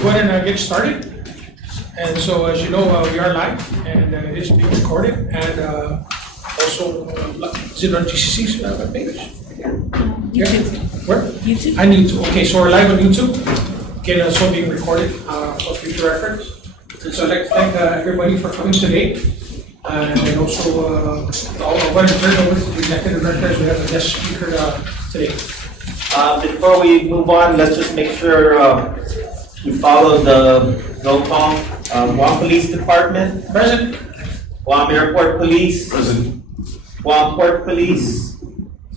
go ahead and get started. And so, as you know, we are live, and it is being recorded, and also, is it on GCC's page? YouTube. Where? YouTube. On YouTube. Okay, so we're live on YouTube. Again, also being recorded for future reference. So I'd like to thank everybody for coming today. And also, I'll run and turn over to the executive directors. We have a guest speaker today. Before we move on, let's just make sure we follow the roll call. Guam Police Department. Present. Guam Airport Police. Present. Guam Port Police.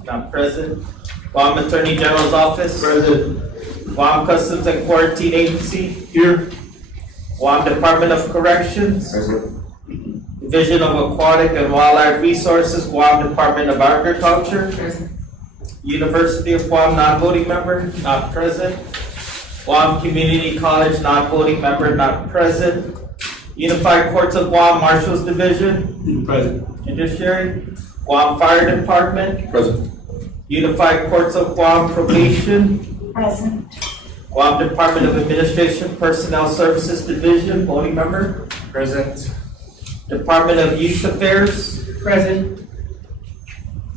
Not present. Guam Attorney General's Office. Present. Guam Customs and Quarantine Agency. Here. Guam Department of Corrections. Present. Division of Aquatic and Wildlife Resources. Guam Department of Agriculture. Present. University of Guam non-voting member, not present. Guam Community College non-voting member, not present. Unified Courts of Guam Marshals Division, present. Judiciary. Guam Fire Department, present. Unified Courts of Guam Probation, Present. Guam Department of Administration Personnel Services Division, voting member, present. Department of Youth Affairs, present.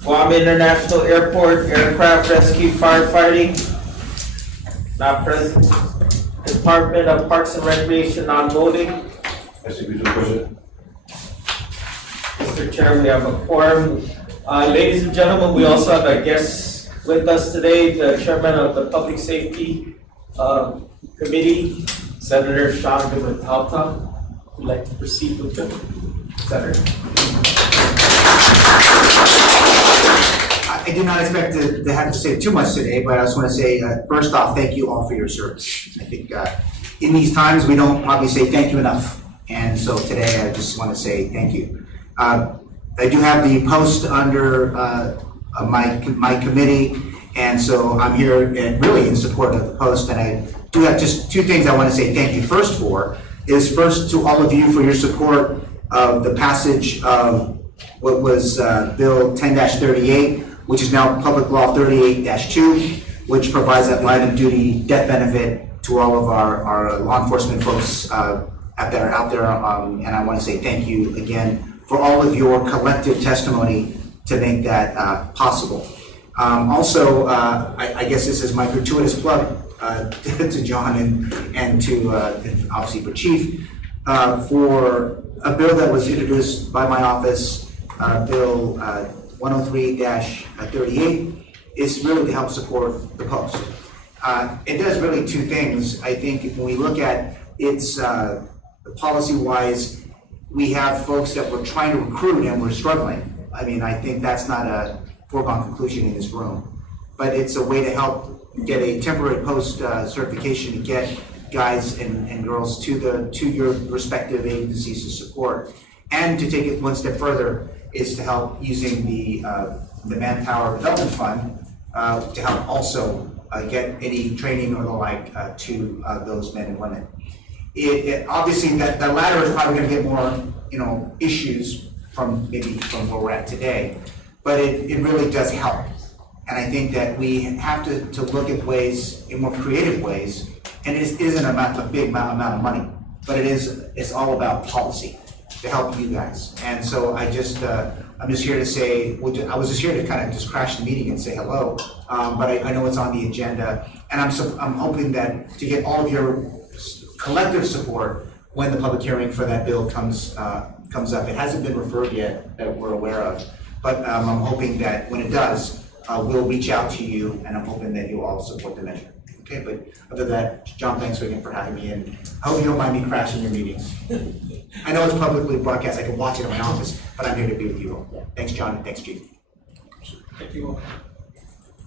Guam International Airport Aircraft Rescue Firefighting, not present. Department of Parks and Recreation, non-voting. Mr. Chair, we have a quorum. Ladies and gentlemen, we also have a guest with us today, the Chairman of the Public Safety Committee, Senator Sean Gumatauta. Would like to proceed with the Senator. I did not expect to have to say too much today, but I just want to say, first off, thank you all for your service. I think in these times, we don't probably say thank you enough. And so today, I just want to say thank you. I do have the post under my committee, and so I'm here really in support of the post. And I do have just two things I want to say thank you first for, is first to all of you for your support of the passage of what was Bill 10-38, which is now Public Law 38-2, which provides that line of duty death benefit to all of our law enforcement folks that are out there. And I want to say thank you again for all of your collective testimony to make that possible. Also, I guess this is my gratuitous plug to John and to and obviously for Chief for a bill that was introduced by my office, Bill 103-38, is really to help support the post. It does really two things. I think when we look at its policy-wise, we have folks that we're trying to recruit and we're struggling. I mean, I think that's not a foregone conclusion in this room, but it's a way to help get a temporary post certification to get guys and girls to your respective agencies of support, and to take it one step further is to help using the Manpower Development Fund to help also get any training or the like to those men and women. Obviously that the latter is probably going to get more issues from where we're at today, but it really does help. And I think that we have to look at ways, in more creative ways, and it isn't a big amount of money, but it's all about policy to help you guys. And so I'm just here to say, I was just here to kind of just crash the meeting and say hello, but I know it's on the agenda, and I'm hoping that to get all of your collective support when the public hearing for that bill comes up. It hasn't been referred yet that we're aware of, but I'm hoping that when it does, we'll reach out to you, and I'm hoping that you'll all support the measure. Okay, but other than that, John, thanks again for having me, and I hope you don't mind me crashing your meetings. I know it's publicly broadcast, I can watch it in my office, but I'm here to be with you all. Thanks, John, and thanks, Chief. Thank you all.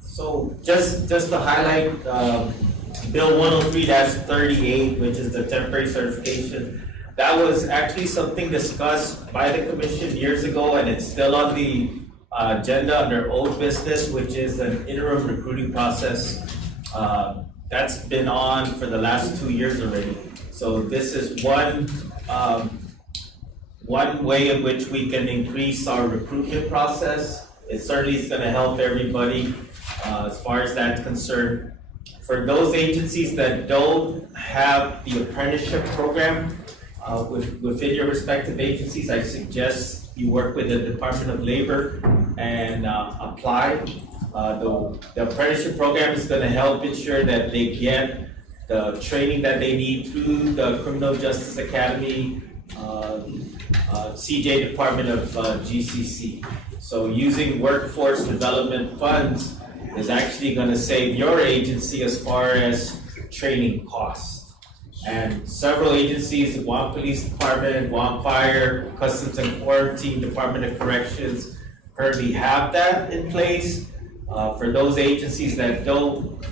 So just to highlight, Bill 103-38, which is the temporary certification, that was actually something discussed by the commission years ago, and it's still on the agenda under old business, which is an interim recruiting process. That's been on for the last 2 years already. So this is one way in which we can increase our recruitment process. It certainly is going to help everybody as far as that's concerned. For those agencies that don't have the apprenticeship program, within your respective agencies, I suggest you work with the Department of Labor and apply. The apprenticeship program is gonna help ensure that they get the training that they need through the Criminal Justice Academy, CJ Department of GCC. So using workforce development funds is actually gonna save your agency as far as training costs. And several agencies, the Guam Police Department, Guam Fire, Customs and Quarantine, Department of Corrections, currently have that in place. For those agencies that don't,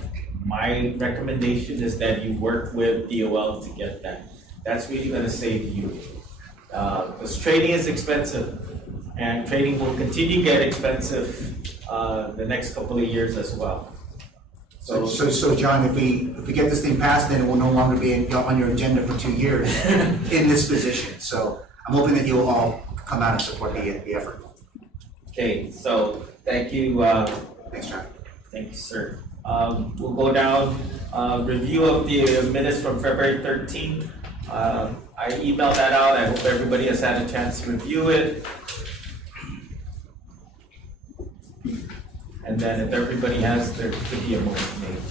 my recommendation is that you work with DOL to get that. That's really gonna save you. Because training is expensive, and training will continue to get expensive the next couple of years as well. So John, if we get this thing passed, then it will no longer be on your agenda for 2 years in this position. So I'm hoping that you'll all come out and support the effort. Okay, so thank you. Thanks, John. Thank you, sir. We'll go down, review of the minutes from February 13th. I emailed that out. I hope everybody has had a chance to review it. And then if everybody has, there could be a motion made.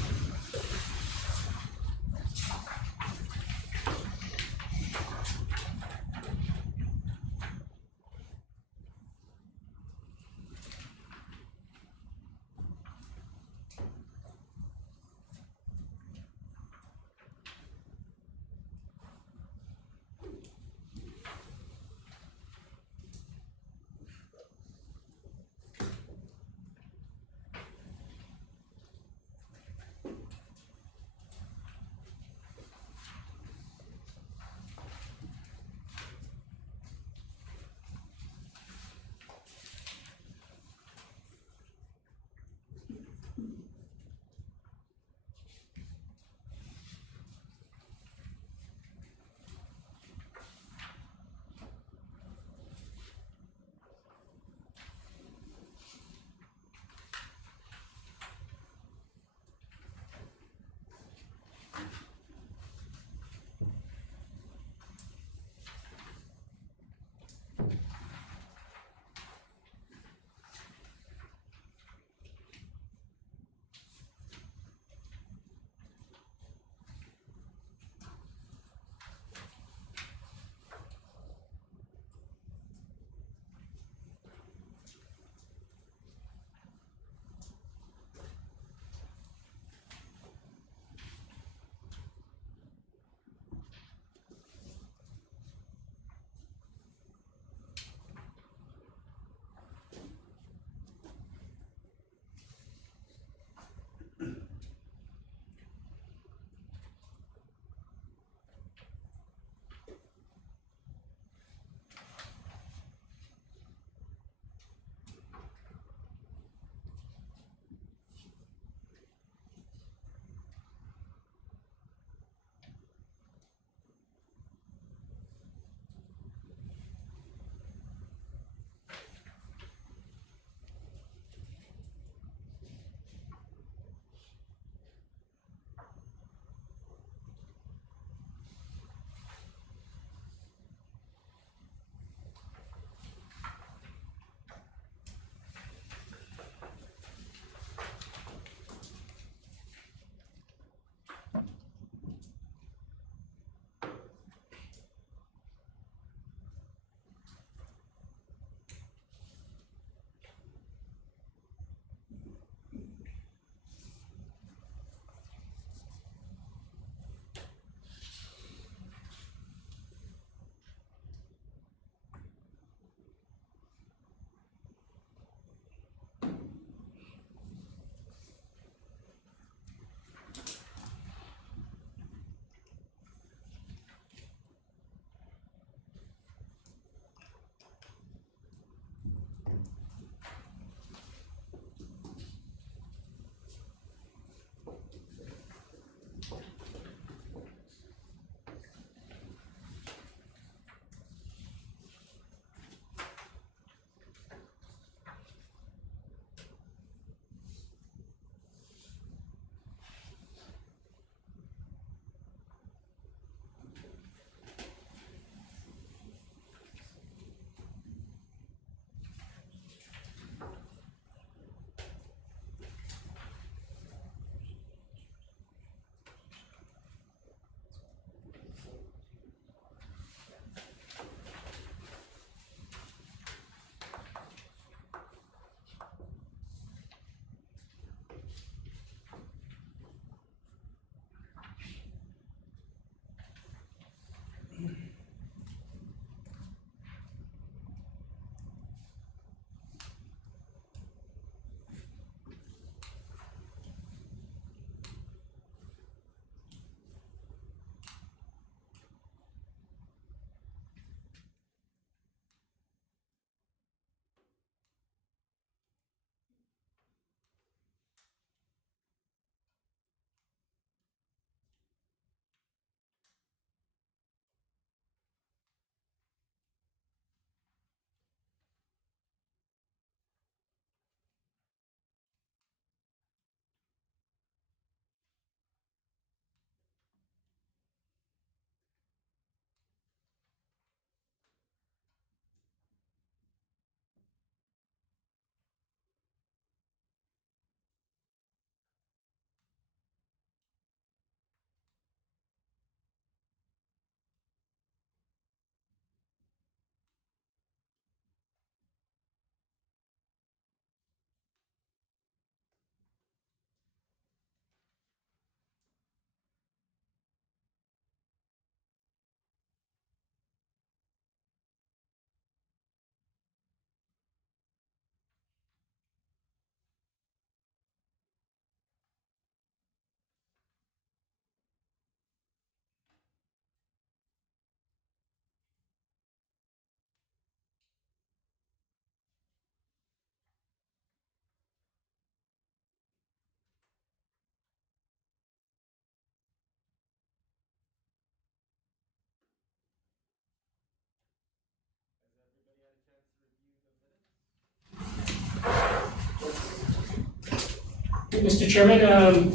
Mr. Chairman,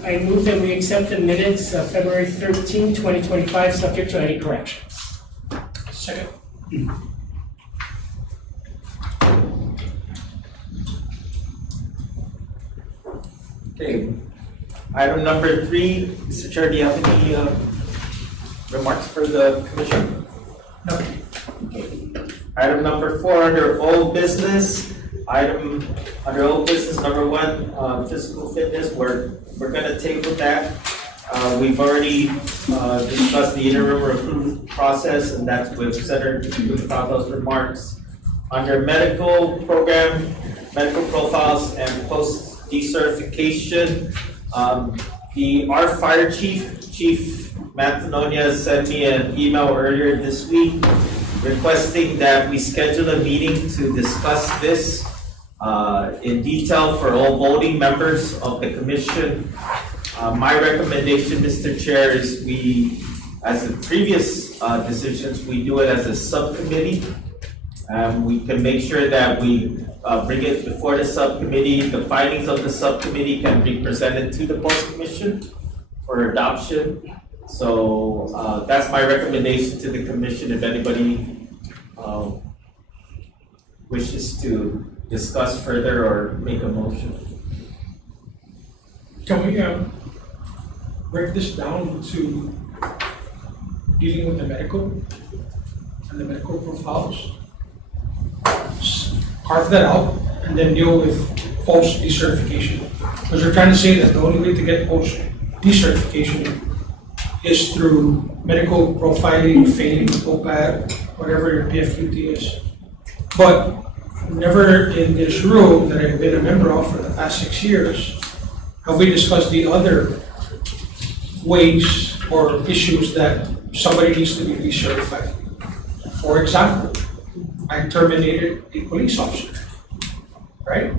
I move that we accept the minutes of February 13, 2025, subject to any corrections. Second. Okay. Item number 3, Mr. Chair, do you have any remarks for the commission? No. Item number 4, under old business, item under old business number 1, physical fitness, we're gonna table that. We've already discussed the interim review process, and that's with Senator those remarks. Under medical program, medical profiles and post decertification, our fire chief Matanonia, sent me an email earlier this week requesting that we schedule a meeting to discuss this in detail for all voting members of the commission. My recommendation, Mr. Chair, is we, as the previous decisions, we do it as a subcommittee. We can make sure that we bring it before the subcommittee. The findings of the subcommittee can be presented to the post commission for adoption. So that's my recommendation to the commission. If anybody wishes to discuss further or make a motion. Can we break this down to dealing with the medical and the medical profiles? Carve that out and then deal with post decertification. Because they're trying to say that the only way to get post decertification is through medical profiling, failing OPAD, whatever your PFUT is. But never in this room that I've been a member of for the past 6 years have we discussed the other ways or issues that somebody needs to be decertified. For example, I terminated a police officer, right?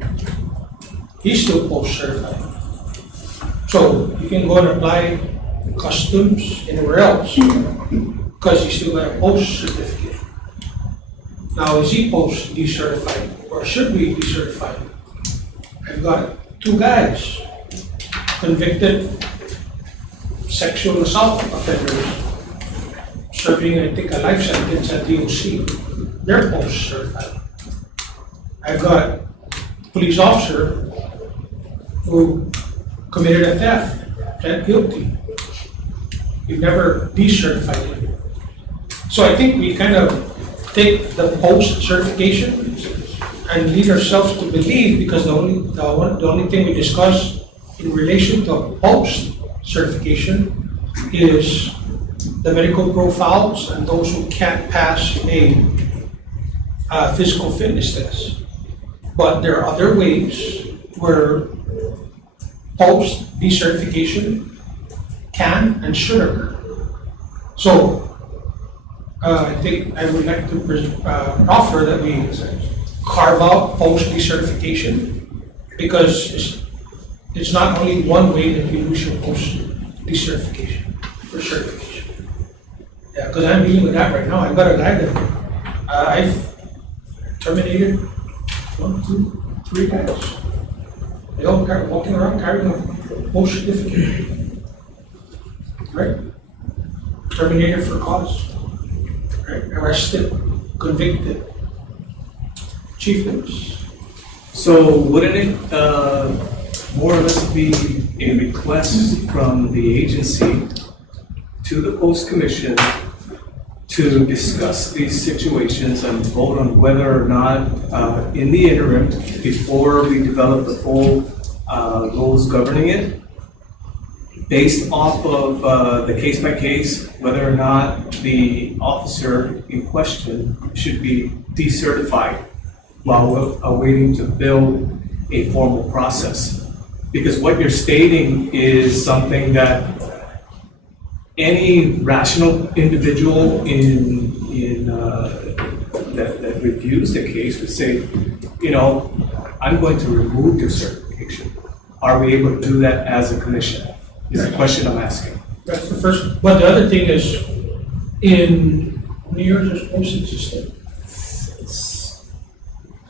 He's still post-certified. So you can go and apply customs anywhere else because he's still got a post certificate. Now, is he post decertified or should we decertify him? I've got 2 guys convicted sexual assault offenders serving, I think, a life sentence at DOC. They're post certified. I've got a police officer who committed a theft, pled guilty. We've never decertified him. So I think we kind of take the post certification and lead ourselves to believe, because the only thing we discuss in relation to post certification is the medical profiles and those who can't pass a physical fitness test. But there are other ways where post decertification can and should occur. So I think I would like to offer that we carve out post decertification, because it's not only one way that you lose your post decertification or certification. Yeah, because I'm dealing with that right now. I've got a guy that I've terminated 1, 2, 3 guys. They all walking around carrying a post certificate. Right? Terminated for cause. Right? Arrested, convicted. Chief Witness. So wouldn't it more or less be a request from the agency to the post commission to discuss these situations and vote on whether or not in the interim, before we develop the full rules governing it, based off of the case by case, whether or not the officer in question should be decertified while we're awaiting to build a formal process? Because what you're stating is something that any rational individual that reviews the case would say, you know, I'm going to remove your certification. Are we able to do that as a commission? Is the question I'm asking. That's the first. But the other thing is, in New York, there's postage system.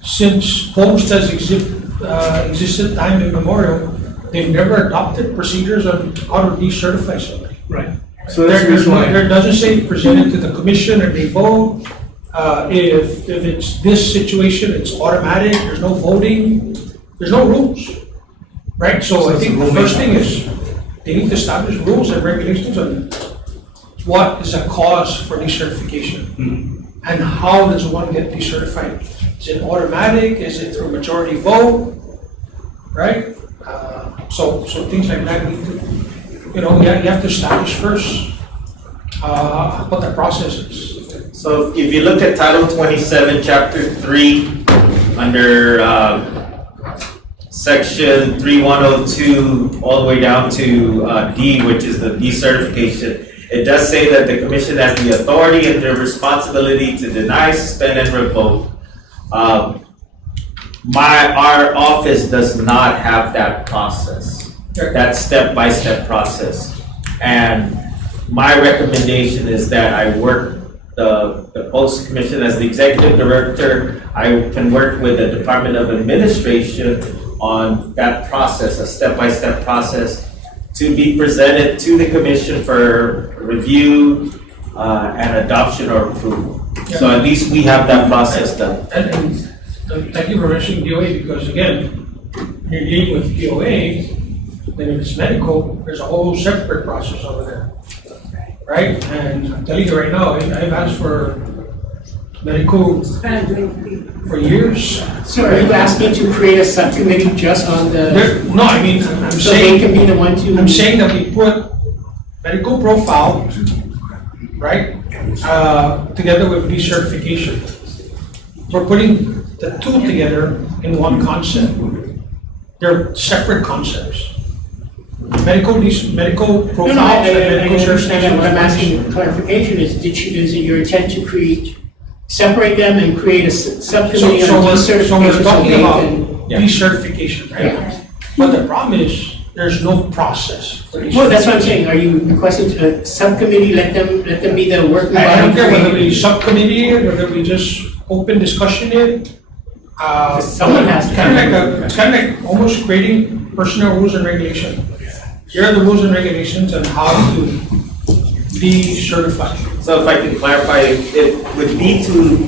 Since post has existed time immemorial, they've never adopted procedures on how to decertify somebody. Right. So that's the reason why. There doesn't say presented to the commission and they vote. If it's this situation, it's automatic, there's no voting, there's no rules. Right, so I think the first thing is, they need to establish rules and regulations on what is a cause for decertification. And how does one get decertified? Is it automatic, is it through majority vote, right? So things like that need to, you have to establish first what the process is. So if you look at Title 27, Chapter 3, under Section 3102, all the way down to D, which is the decertification, it does say that the commission has the authority and the responsibility to deny, suspend, and revoke. Our office does not have that process, that step-by-step process. And my recommendation is that I work the Post Commission as the executive director. I can work with the Department of Administration on that process, a step-by-step process, to be presented to the commission for review and adoption or approval. So at least we have that process done. And thank you for mentioning DOA, because again, when you're dealing with DOA, then if it's medical, there's a whole separate process over there. Right? And I'm telling you right now, I've asked for medical for years. So are you asking to create a subcommittee just on the, No, I mean, I'm so they can saying, be the one to? I'm saying that we put medical profile, right, together with decertification. We're putting the two together in one concept. They're separate concepts. Medical profiles No, I and medical understand that. What I'm certification. asking clarification is, is it your intent to separate them and create a subcommittee on decertification? So we're talking about Yeah. decertification, right? Yeah. But the problem is, there's no process for Well, that's what I'm decertification. saying. Are you requesting a subcommittee, let them be the working body? I don't care whether we subcommittee it, whether we just open discussion it. Someone has to. It's kind of like almost creating personal rules and regulation. Here are the rules and regulations on how to decertify. So if I can clarify, it would be to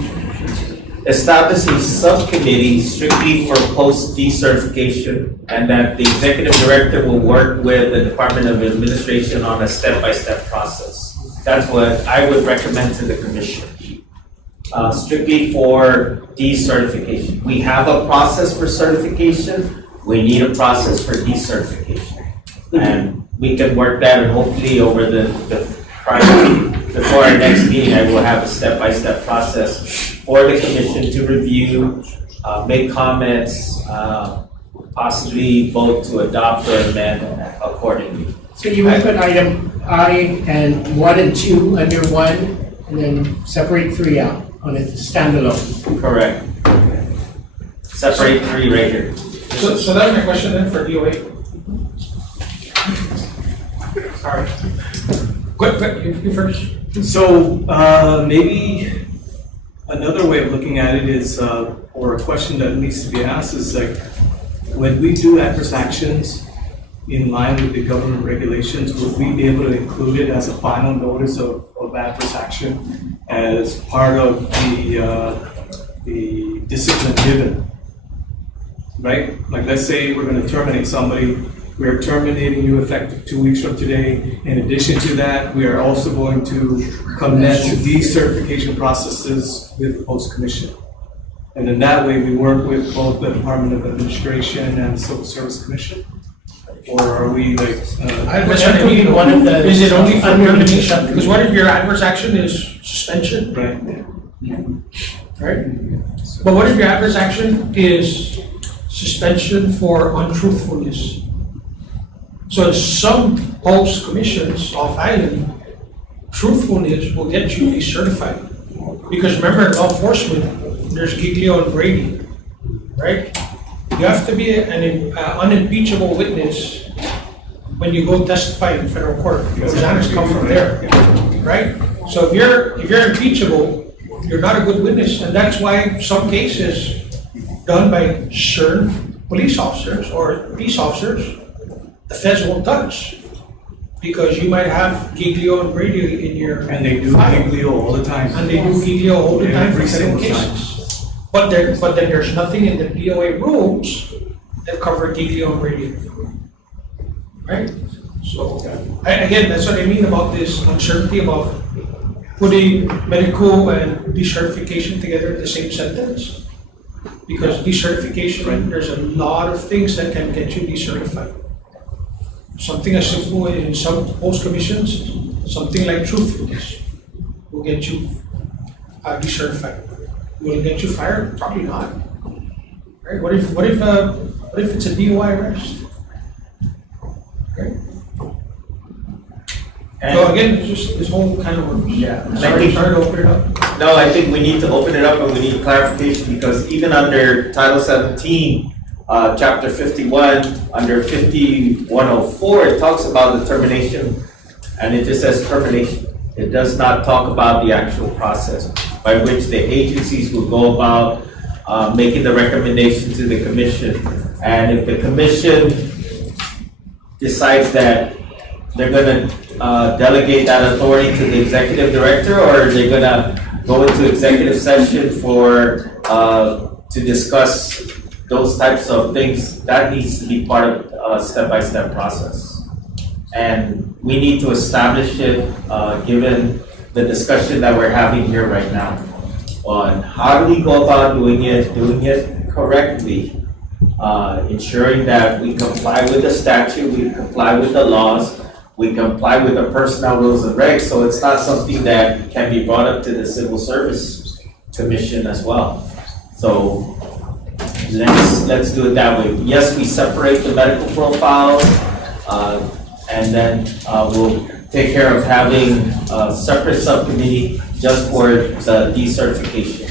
establish a subcommittee strictly for post decertification, and that the executive director will work with the Department of Administration on a step-by-step process. That's what I would recommend to the commission. Strictly for decertification. We have a process for certification, we need a process for decertification. And we can work that, and hopefully over before our next meeting, I will have a step-by-step process for the commission to review, make comments, possibly vote to adopt or amend accordingly. So you would put item I and 1 and 2 under 1, and then separate 3 out on a standalone. Correct. Separate 3 right here. So that's my question then for DOA. Sorry. Quick, you first. So maybe another way of looking at it is, or a question that needs to be asked is like, when we do adverse actions in line with the government regulations, would we be able to include it as a final notice of adverse action as part of the discipline given? Right? Like, let's say we're going to terminate somebody. We're terminating you effective 2 weeks from today. In addition to that, we are also going to commence decertification processes with the Post Commission. And in that way, we work with both the Department of Administration and Civil Service Commission? Or are we like? One of the. Is it only for termination? Because what if your adverse action is suspension, Right. right? But what if your adverse action is suspension for untruthfulness? So in some post commissions off island, truthfulness will get you decertified. Because remember, in law enforcement, there's Giglio and Brady, right? You have to be an unimpeachable witness when you go testify in federal court. Rosanna's come from there, right? So if you're impeachable, you're not a good witness, and that's why some cases done by certain police officers or peace officers the feds won't touch. Because you might have Giglio and Brady in your. And they do file. Giglio all the time. And they do Giglio all the time for Every federal single time. cases. But then there's nothing in the DOA rules that cover Giglio and Brady. Right? So, again, that's what I mean about this uncertainty about putting medical and decertification together in the same sentence. Because decertification, there's a lot of things that can get you decertified. Something as simple in some post commissions, something like truthfulness will get you decertified. Will it get you fired? Probably not. Right? What if it's a DUI arrest? Right? So again, it's just this whole kind of Yeah. sorry to open it up. No, I think we need to open it up and we need clarification because even under Title 17, Chapter 51, under 5104, it talks about the termination and it just says termination. It does not talk about the actual process by which the agencies will go about making the recommendation to the commission. And if the commission decides that they're gonna delegate that authority to the executive director, or are they gonna go into executive session for, to discuss those types of things, that needs to be part of a step-by-step process. And we need to establish it, given the discussion that we're having here right now, on how do we go about doing it correctly, ensuring that we comply with the statute, we comply with the laws, we comply with the personnel rules and regs, so it's not something that can be brought up to the Civil Service Commission as well. So let's do it that way. Yes, we separate the medical profiles, and then we'll take care of having a separate subcommittee just for the decertification.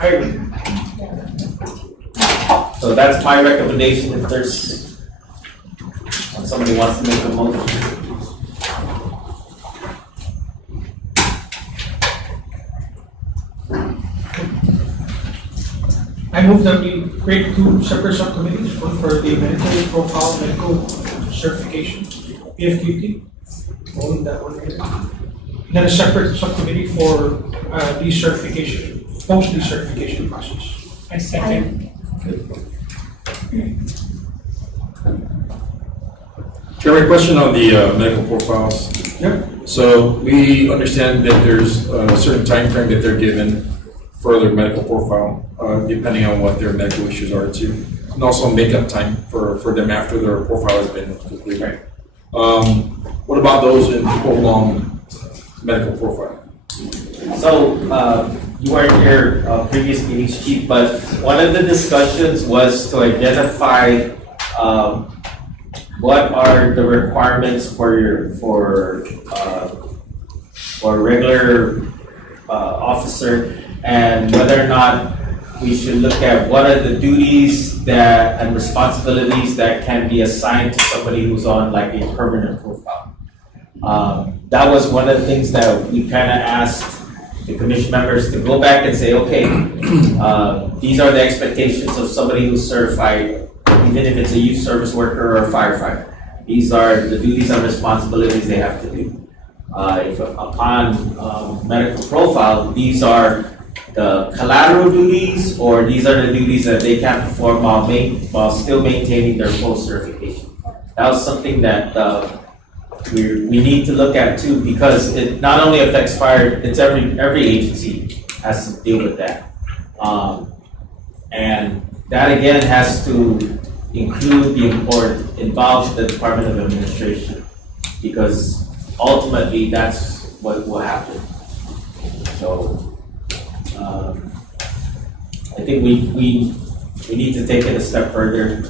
I agree. So that's my recommendation. If there's somebody wants to make a motion. I move that we create two separate subcommittees, one for the medical profile, medical certification, PFQT, owning that one here. Then a separate subcommittee for decertification, post-decertification process. I second. Chairman, question on the medical profiles. Yep. So we understand that there's a certain time frame that they're given for their medical profile, depending on what their medical issues are too. And also makeup time for them after their profile has been completed. What about those in prolonged medical profile? So, you weren't here previous meetings, Chief, but one of the discussions was to identify what are the requirements for a regular officer, and whether or not we should look at what are the duties that and responsibilities that can be assigned to somebody who's on like a permanent profile. That was one of the things that we kind of asked the commission members to go back and say, okay, these are the expectations of somebody who's certified, even if it's a youth service worker or a firefighter. These are the duties and responsibilities they have to do. If upon medical profile, these are the collateral duties, or these are the duties that they can perform while still maintaining their full certification. That was something that we need to look at too, because it not only affects fire, it's every agency has to deal with that. And that again has to include or involve the Department of Administration, because ultimately that's what will happen. So I think we need to take it a step further.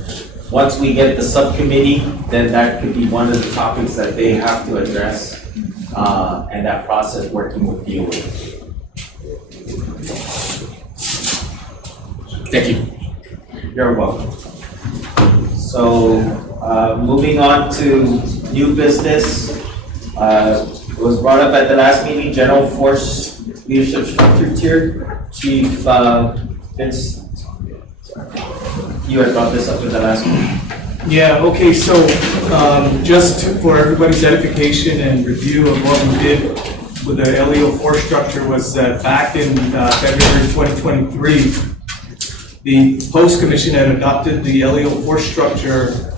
Once we get the subcommittee, then that could be one of the topics that they have to address, and that process working with DOA. Thank you. You're welcome. So, moving on to new business. It was brought up at the last meeting, General Force Leadership Structure Tier. Chief Vince, you had brought this up at the last meeting. Yeah, okay, so, just for everybody's edification and review of what we did with the LEO4 structure was that back in February 2023, the Post Commission had adopted the LEO4 structure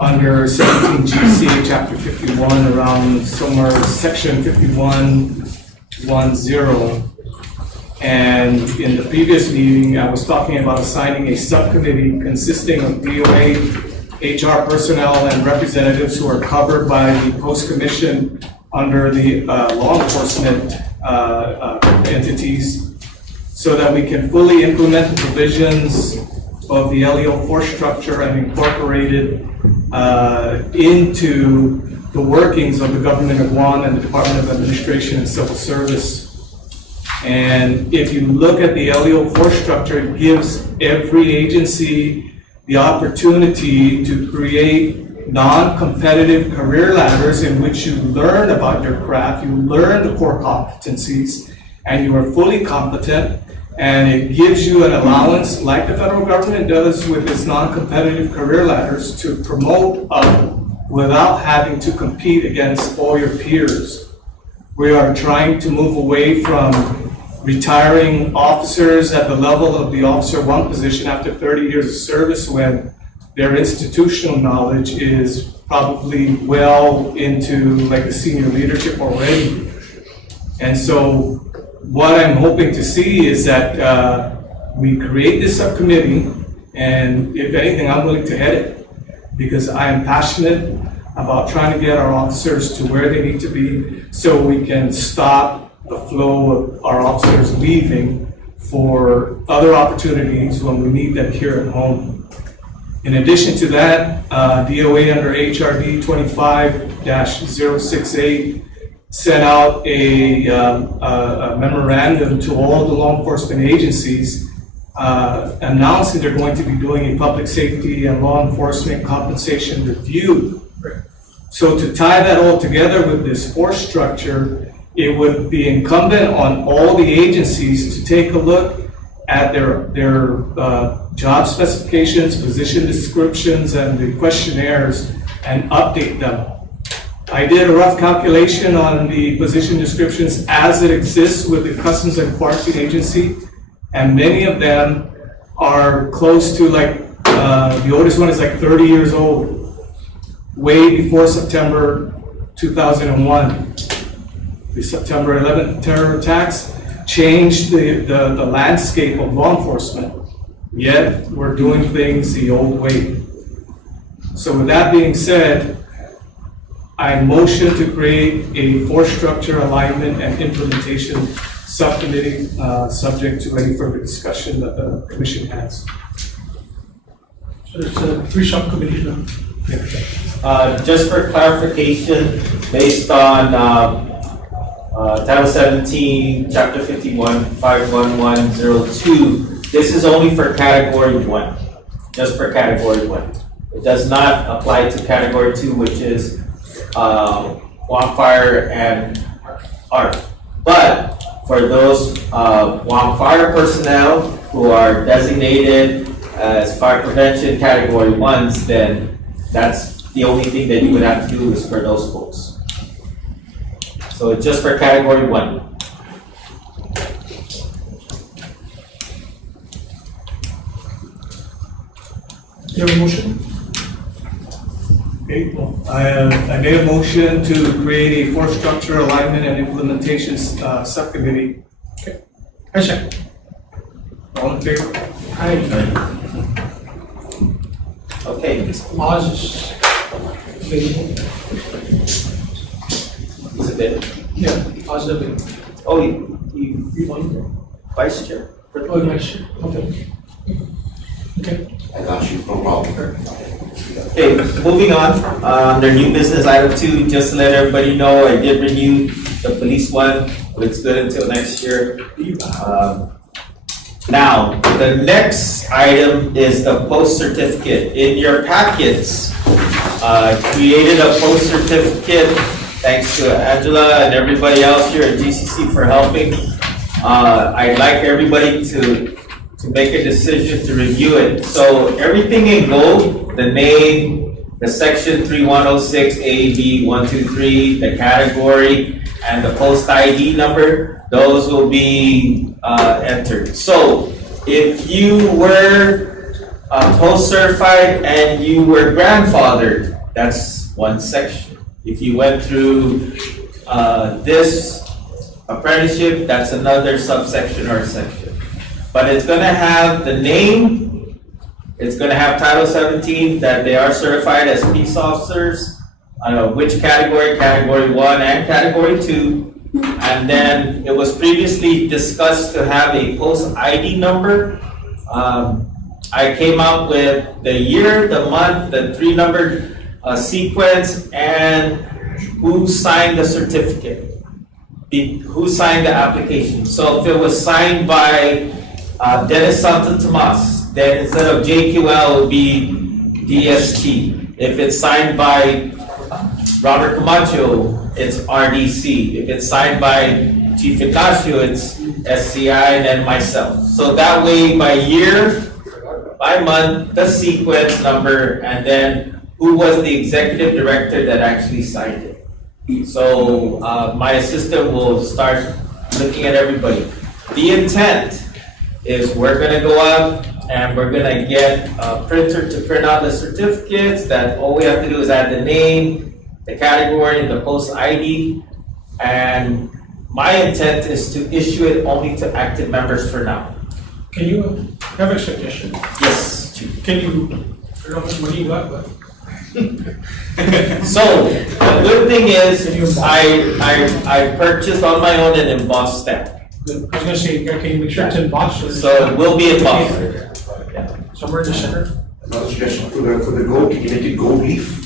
under 17 GCA Chapter 51, around somewhere section 5110. And in the previous meeting, I was talking about assigning a subcommittee consisting of DOA, HR personnel, and representatives who are covered by the Post Commission under the law enforcement entities, so that we can fully implement the provisions of the LEO4 structure and incorporate it into the workings of the government of Guam and the Department of Administration and Civil Service. And if you look at the LEO4 structure, it gives every agency the opportunity to create non-competitive career ladders in which you learn about your craft, you learn the core competencies, and you are fully competent. And it gives you an allowance, like the federal government does with its non-competitive career ladders, to promote up without having to compete against all your peers. We are trying to move away from retiring officers at the level of the Officer 1 position after 30 years of service, when their institutional knowledge is probably well into like the senior leadership already. And so what I'm hoping to see is that we create this subcommittee, and if anything, I'm willing to head it, because I am passionate about trying to get our officers to where they need to be, so we can stop the flow of our officers leaving for other opportunities when we need them here at home. In addition to that, DOA under HRD 25-068 sent out a memorandum to all the law enforcement agencies announcing they're going to be doing a public safety and law enforcement compensation review. So to tie that all together with this force structure, it would be incumbent on all the agencies to take a look at their job specifications, position descriptions, and the questionnaires, and update them. I did a rough calculation on the position descriptions as it exists with the Customs and Quarantine Agency, and many of them are close to the oldest one is like 30 years old, way before September 2001. The September 11th terror attacks changed the landscape of law enforcement, yet we're doing things the old way. So with that being said, I motion to create a force structure alignment and implementation subcommittee, subject to any further discussion that the commission has. So there's 3 subcommittees now. Just for clarification, based on Title 17, Chapter 51, 51102, this is only for Category 1, just for Category 1. It does not apply to Category 2, which is Guam Fire and ARC. But for those Guam Fire personnel who are designated as fire prevention Category 1s, then that's the only thing that you would have to do is for those folks. So it's just for Category 1. Do you have a motion? Okay, well, I made a motion to create a force structure alignment and implementation subcommittee. I second. All in favor? Aye. Okay. Oz is available. Is it there? Yeah, Oz is available. Oh, you You want to go? Vice Chair? Oh, nice. Okay. Okay. I got you, no problem. Okay, moving on, under new business item 2, just to let everybody know, I did renew the police one, but it's good until next year. Now, the next item is the post certificate. In your packets, created a post certificate, thanks to Angela and everybody else here at GCC for helping. I'd like everybody to to make a decision to review it. So everything in gold, the name, the section 3106 AB 123, the category, and the post ID number, those will be entered. So if you were post certified and you were grandfathered, that's one section. If you went through this apprenticeship, that's another subsection or section. But it's gonna have the name, it's gonna have Title 17, that they are certified as peace officers, which category, Category 1 and Category 2. And then it was previously discussed to have a post ID number. I came out with the year, the month, the 3-numbered sequence, and who signed the certificate. Who signed the application. So if it was signed by Dennis Santo Tomas, then instead of JQL, it would be DST. If it's signed by Robert Camacho, it's RDC. If it's signed by Chief Ignacio, it's SCI, and then myself. So that way, by year, by month, the sequence number, and then who was the executive director that actually signed it. So my assistant will start looking at everybody. The intent is we're gonna go out and we're gonna get a printer to print out the certificates, that all we have to do is add the name, the category, the post ID, and my intent is to issue it only to active members for now. Can you have a suggestion? Yes, Chief. Can you, I don't know how much money you got, but So, the good thing is, I purchased on my own an embossed stamp. good. I was gonna say, can you make sure it's in box? So it will be embossed. Somewhere in the center? Another suggestion for the gold, can you make it gold leaf?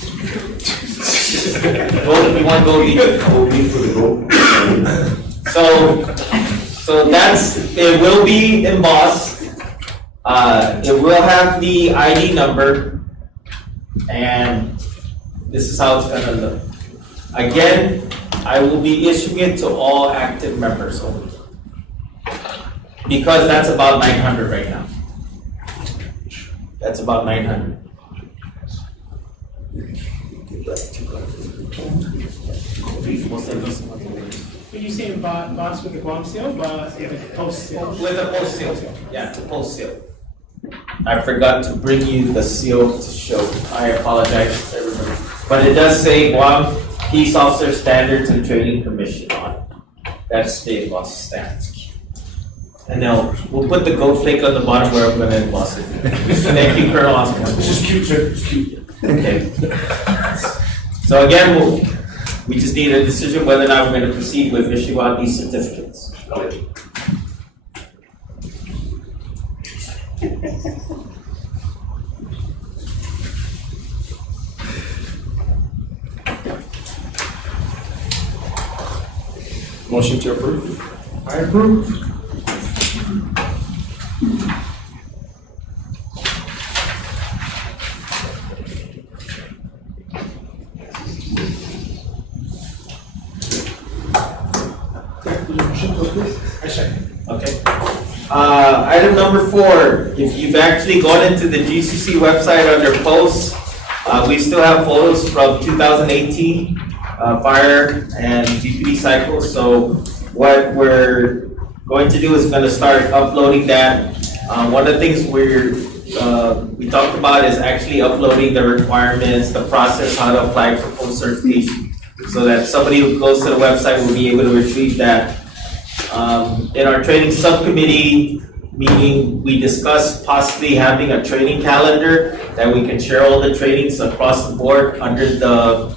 Gold, we want gold leaf. Gold leaf for the gold. So that's, it will be embossed. It will have the ID number. And this is how it's gonna look. Again, I will be issuing it to all active members only. Because that's about 900 right now. That's about 900. When you say boss with the Guam seal, boss with the post seal? With a post seal, yeah, the post seal. I forgot to bring you the seal to show. I apologize to everybody. But it does say Guam Peace Officer Standards and Training Commission on it. That's the embossed stamp. And now, we'll put the gold flake on the bottom where I'm gonna emboss it. Thank you, Colonel Osborne. This is cute, sir, it's cute. Okay. So again, we just need a decision whether or not we're gonna proceed with issuing out these certificates. Motion to approve? I approve. I second. Okay. Item number 4, if you've actually gone into the GCC website under posts, we still have photos from 2018 fire and GPD cycles. So what we're going to do is going to start uploading that. One of the things we talked about is actually uploading the requirements, the process, how to apply for post certification, so that somebody who goes to the website will be able to retrieve that. In our training subcommittee meeting, we discussed possibly having a training calendar that we can share all the trainings across the board under the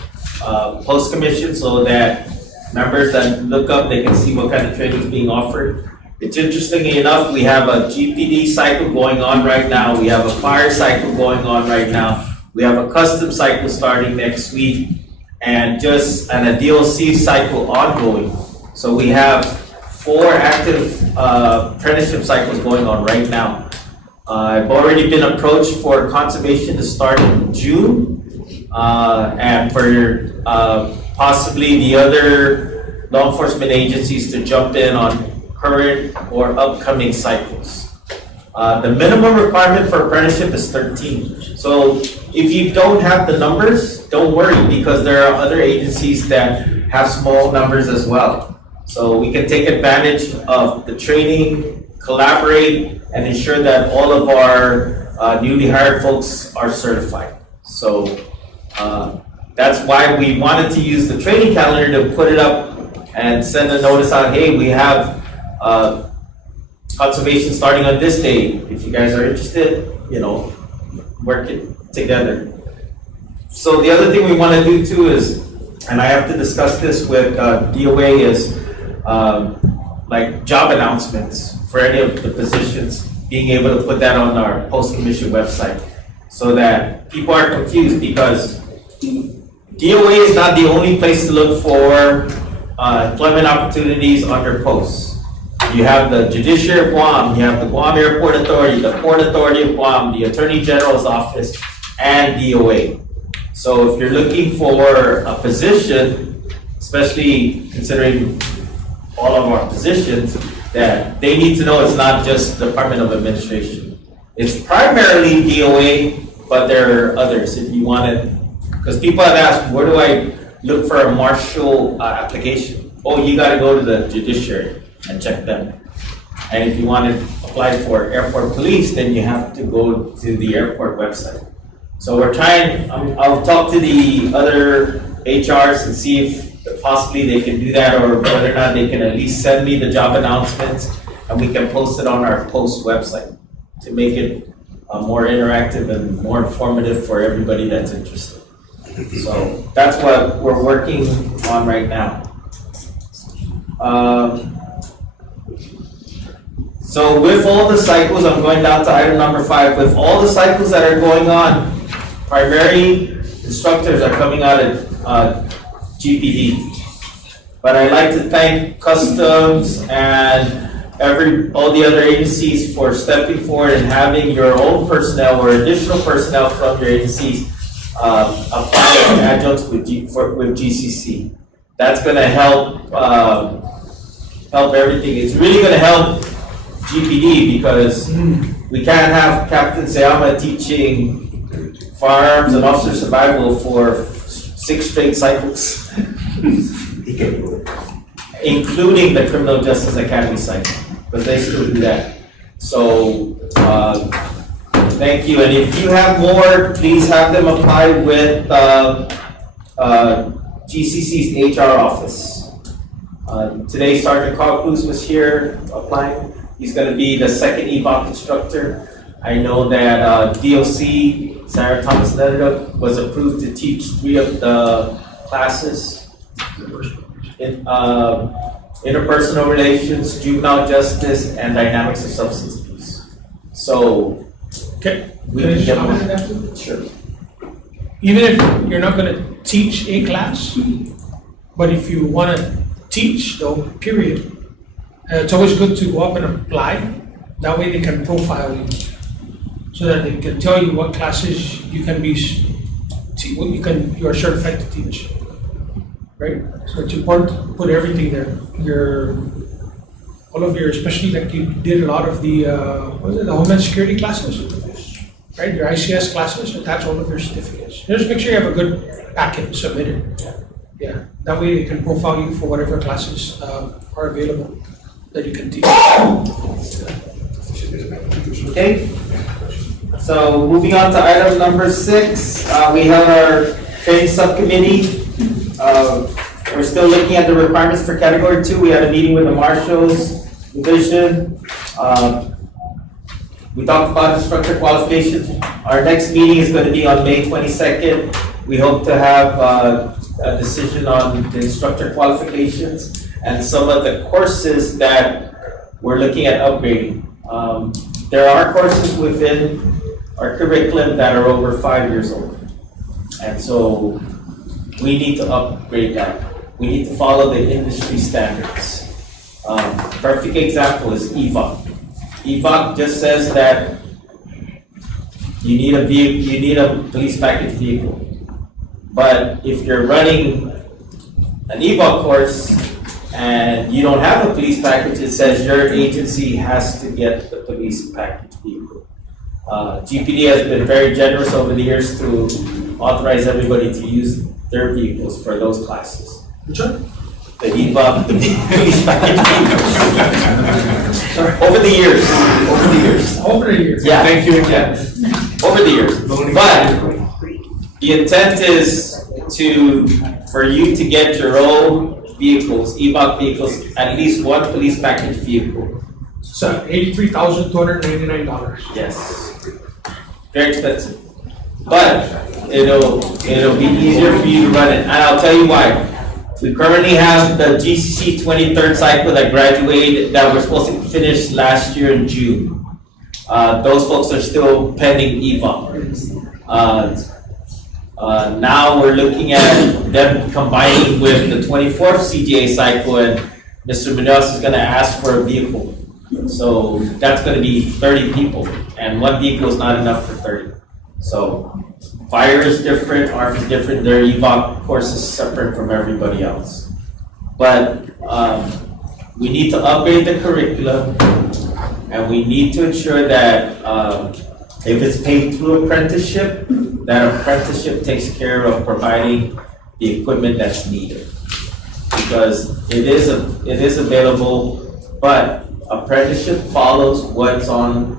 post commission, so that members that look up, they can see what kind of training is being offered. It's interestingly enough, we have a GPD cycle going on right now. We have a fire cycle going on right now. We have a custom cycle starting next week, and a DLC cycle ongoing. So we have 4 active apprenticeship cycles going on right now. I've already been approached for conservation to start in June, and for possibly the other law enforcement agencies to jump in on current or upcoming cycles. The minimum requirement for apprenticeship is 13. So if you don't have the numbers, don't worry, because there are other agencies that have small numbers as well. So we can take advantage of the training, collaborate, and ensure that all of our newly hired folks are certified. So that's why we wanted to use the training calendar to put it up and send a notice out, hey, we have conservation starting on this day. If you guys are interested, work it together. So the other thing we want to do too is, and I have to discuss this with DOA, is like job announcements for any of the positions, being able to put that on our post-commission website so that people aren't confused, because DOA is not the only place to look for employment opportunities under posts. You have the Judiciary of Guam, you have the Guam Airport Authority, the Port Authority of Guam, the Attorney General's Office, and DOA. So if you're looking for a position, especially considering all of our positions, that they need to know it's not just Department of Administration. It's primarily DOA, but there are others if you want it. Because people have asked, where do I look for a marshal application? Oh, you gotta go to the judiciary and check them. And if you want to apply for airport police, then you have to go to the airport website. So we're trying, I'll talk to the other HRs and see if possibly they can do that, or whether or not they can at least send me the job announcements and we can post it on our post website to make it more interactive and more informative for everybody that's interested. So that's what we're working on right now. So with all the cycles, I'm going down to item number 5. With all the cycles that are going on, primary instructors are coming out at GPD. But I'd like to thank Customs and all the other agencies for stepping forward and having your own personnel or additional personnel from your agencies apply as adjuncts with GCC. That's going to help everything. It's really going to help GPD, because we can't have Captain Sayama teaching firearms and officer survival for 6 straight cycles. He can do it. Including the Criminal Justice Academy cycle, because they still do that. So, thank you. And if you have more, please have them apply with GCC's HR office. Today, Sergeant Carl Cruz was here applying. He's going to be the second EVOC instructor. I know that DOC, Sarah Thomas Leonard, was approved to teach 3 of the classes. Interpersonal relations, juvenile justice, and dynamics of substance abuse. So, Okay. we can get Comment on more. that too? Sure. Even if you're not gonna teach a class, but if you wanna teach though, period, it's always good to go up and apply. That way they can profile you, so that they can tell you what classes you can be, you are certified to teach. Right? So it's important to put everything there. All of your, especially like you did a lot of the, the Homeland Security classes, right? Your ICS classes, attach all of your certificates. Just make sure you have a good packet submitted. Yeah, that way they can profile you for whatever classes are available that you can teach. Okay. So moving on to item number 6, we have our training subcommittee. We're still looking at the requirements for category 2. We had a meeting with the Marshals Division. We talked about instructor qualifications. Our next meeting is going to be on May 22nd. We hope to have a decision on the instructor qualifications and some of the courses that we're looking at upgrading. There are courses within our curriculum that are over 5 years old. And so we need to upgrade that. We need to follow the industry standards. Perfect example is EVOC. EVOC just says that you need a police package vehicle. But if you're running an EVOC course, and you don't have a police package, it says your agency has to get the police package vehicle. GPD has been very generous over the years to authorize everybody to use their vehicles for those classes. Which one? The EVA, the police package vehicles. Sorry. Over the years, over the years. Over the years. Yeah. Thank you again. Over the years. But the intent is for you to get your own vehicles, EVA vehicles, at least one police package vehicle. So $83,299. Yes. Very expensive. But it'll be easier for you to run it. And I'll tell you why. We currently have the GCC 23rd cycle that graduated, that we're supposed to finish last year in June. Those folks are still pending EVA. Now we're looking at them combining with the 24th CGA cycle, and Mr. Munoz is gonna ask for a vehicle. So that's gonna be 30 people, and one vehicle is not enough for 30. So fire is different, ARF is different, their EVA course is separate from everybody else. But we need to upgrade the curriculum, and we need to ensure that if it's paid through apprenticeship, that apprenticeship takes care of providing the equipment that's needed. Because it is available, but apprenticeship follows what's on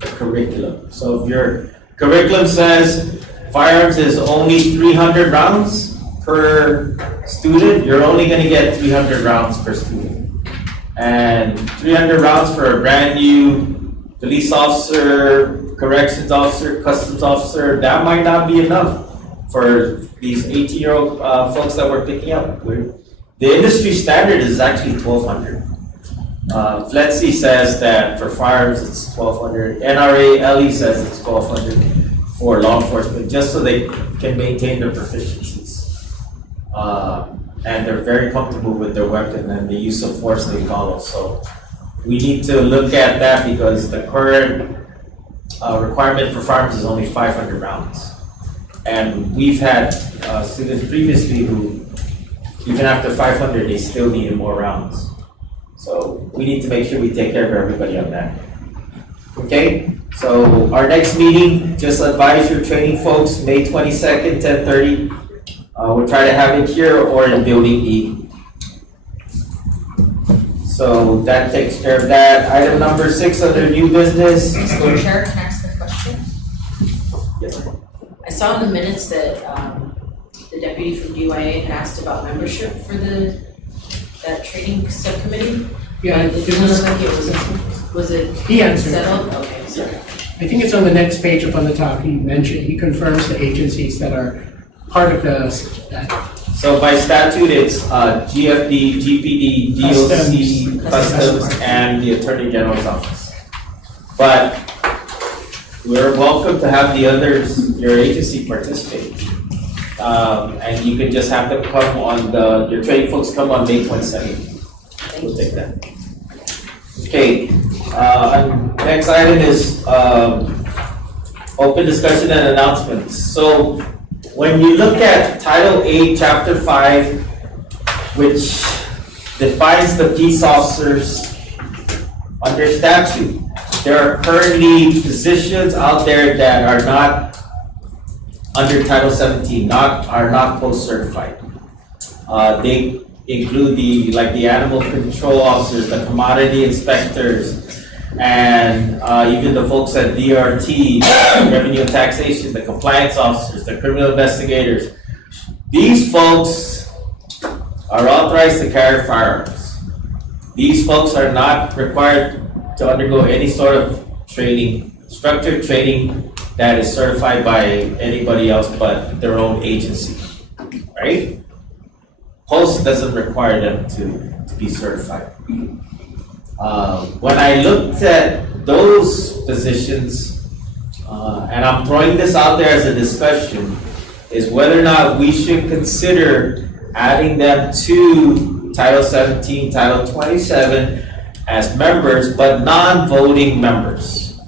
the curriculum. So if your curriculum says firearms is only 300 rounds per student, you're only gonna get 300 rounds per student. And 300 rounds for a brand new police officer, corrections officer, customs officer, that might not be enough for these 18-year-old folks that we're picking up. The industry standard is actually 1,200. FLETC says that for firearms it's 1,200. NRA LE says it's 1,200 for law enforcement, just so they can maintain their proficiencies. And they're very comfortable with their weapon and the use of force they follow. So we need to look at that, because the current requirement for firearms is only 500 rounds. And we've had students previously who, even after 500, they still needed more rounds. So we need to make sure we take care of everybody on that. Okay, so our next meeting, just advise your training folks, May 22nd, 10:30. We'll try to have it here or in Building E. So that takes care of that. Item number 6 under new business. Mr. Chair, can I ask a question? Yes, ma'am. I saw in the minutes that the deputy from DYA had asked about membership for that training subcommittee. Yeah, It it didn't was, look like it was it he answered. settled? Okay, sorry. I think it's on the next page up on the top, he confirms the agencies that are part of that. So by statute, it's GFD, GPD, DOC, Customs, and the Attorney General's office. But we're welcome to have the others, your agency participate. And you can just have them come on your training folks come on May 22nd. We'll take that. Okay, next item is open discussion and announcements. So when you look at Title 8, Chapter 5, which defines the peace officers under statute, there are currently positions out there that are not under Title 17, are not post-certified. They include the animal control officers, the commodity inspectors, and even the folks at DRT, revenue and taxation, the compliance officers, the criminal investigators. These folks are authorized to carry firearms. These folks are not required to undergo any sort of training, structured training that is certified by anybody else but their own agency, right? Post doesn't require them to be certified. When I looked at those positions, and I'm throwing this out there as a discussion, is whether or not we should consider adding them to Title 17, Title 27 as members, but non-voting members.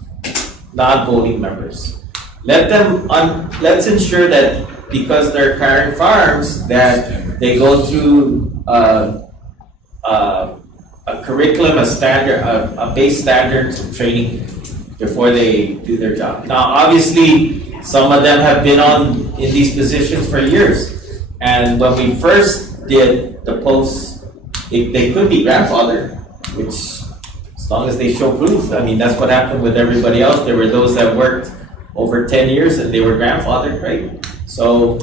Non-voting members. Let's ensure that because they're carrying firearms, that they go through a a curriculum, a standard, a base standard of training before they do their job. Now, obviously, some of them have been in these positions for years. And when we first did the posts, they could be grandfathered, which as long as they show proof, I mean, that's what happened with everybody else. There were those that worked over 10 years and they were grandfathered, right? So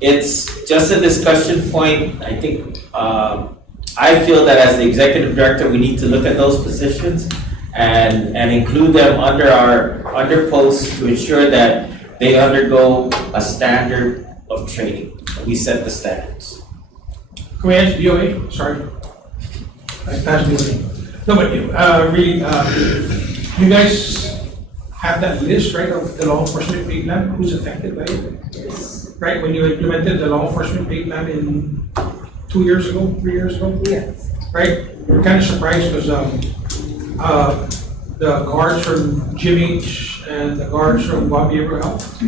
it's just a discussion point. I think, I feel that as the executive director, we need to look at those positions and include them under posts to ensure that they undergo a standard of training. We set the standards. Can we ask DOA? Sorry. I passed DOA. No, but really, you guys have that list, right, of the law enforcement pay plan, who's affected by it? Yes. Right, when you implemented the law enforcement pay plan in 2 years ago, 3 years ago? Yes. Right, we were kind of surprised because the guards from GMH and the guards from Guam Behavioral Health